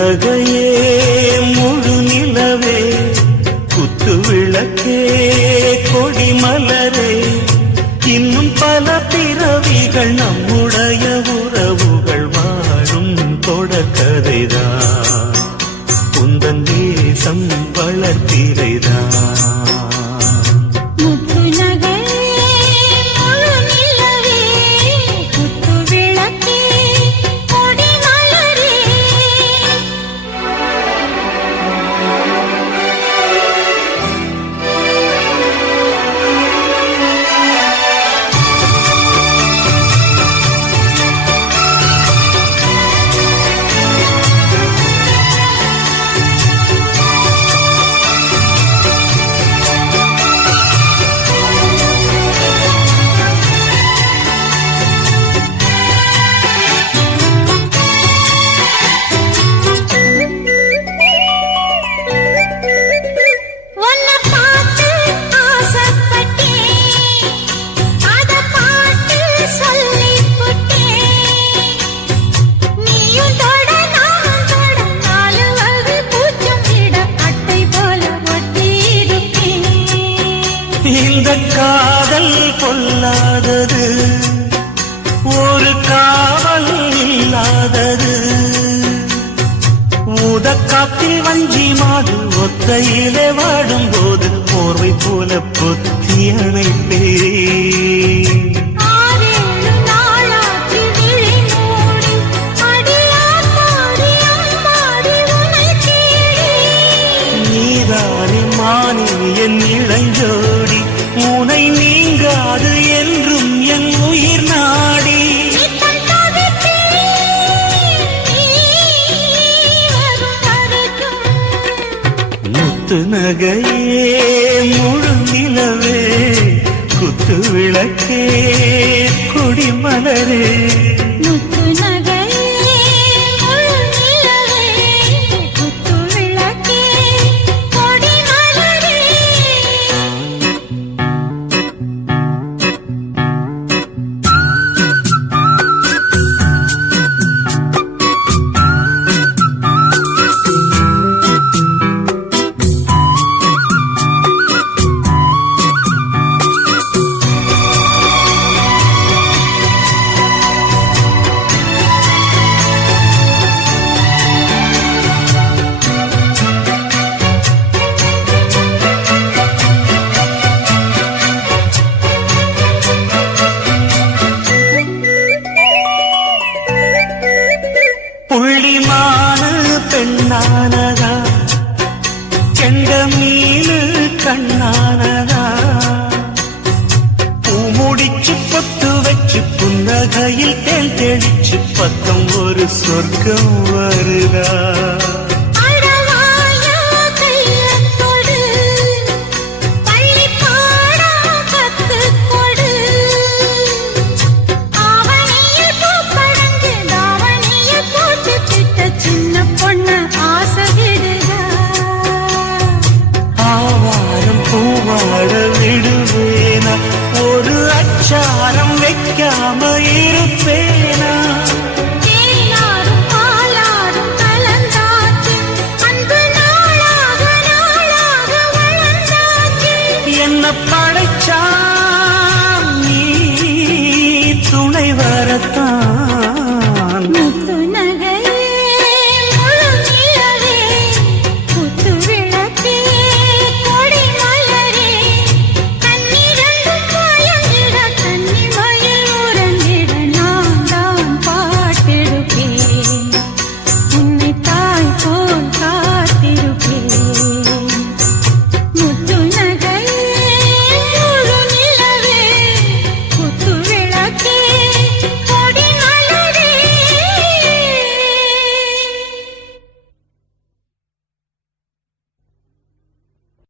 நகையே முழு நிலவே குத்து விளக்கே கொடிமலரே இன்னும் பல பிறவிகள் நம்முடைய உறவுகள் வாழும் தொடக்கதைதான் உந்தன் தேசம் வளர்த்திரைதான் இந்த காதல் பொல்லாதது ஒரு காவல் இல்லாதது ஊதக்காத்தில் வஞ்சி மாடு ஒத்தையிலே வாடும் போது போர்வை போல பொத்தி அணைப்பே நீதானே மானே என் இளைஞோடி உனை நீங்காது என்றும் என் உயிர் நாடி முத்து நகையே முழு நிலவே குத்து விளக்கே கொடிமலரே புள்ளிமான பெண்ணானதா செண்ட மீனு கண்ணானதா பூமுடிச்சு பொத்து வச்சு புன்னகையில் தேன் தெளிச்சு பக்கம் ஒரு சொர்க்கம் வருதா